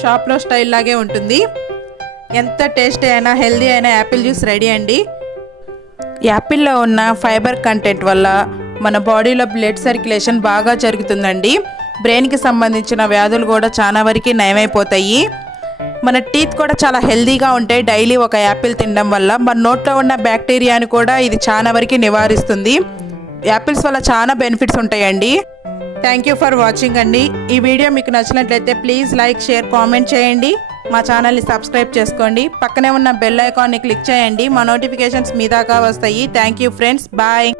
షాప్లో స్టైల్ లాగే ఉంటుంది. ఎంత టేస్టీ అయినా హెల్దీ అయినా యాపిల్ జ్యూస్ రెడీ అండి. యాపిల్లో ఉన్న ఫైబర్ కంటెంట్ వల్ల మన బాడీలో బ్లడ్ సర్క్యులేషన్ బాగా జరుగుతుందండి. బ్రెయిన్కి సంబంధించిన వ్యాధులు కూడా చాలా వరకు నయమైపోతాయి. మన టీత్ కూడా చాలా హెల్దీగా ఉంటాయి. డైలీ ఒక యాపిల్ తినడం వల్ల మన నోట్లో ఉన్న బ్యాక్టీరియాని కూడా ఇది చాలా వరకు నివారిస్తుంది. యాపిల్స్ వల్ల చాలా బెనిఫిట్స్ ఉంటాయండి. థ్యాంక్ యూ ఫర్ వాచింగ్ అండి. ఈ వీడియో మీకు నచ్చినట్లయితే ప్లీజ్ లైక్, షేర్, కామెంట్ చేయండి. మా ఛానల్ని సబ్స్క్రైబ్ చేసుకోండి. పక్కనే ఉన్న బెల్ ఐకాన్ని క్లిక్ చేయండి. మా నోటిఫికేషన్స్ మీ దాకా వస్తాయి. Thank you friends. బాయ్.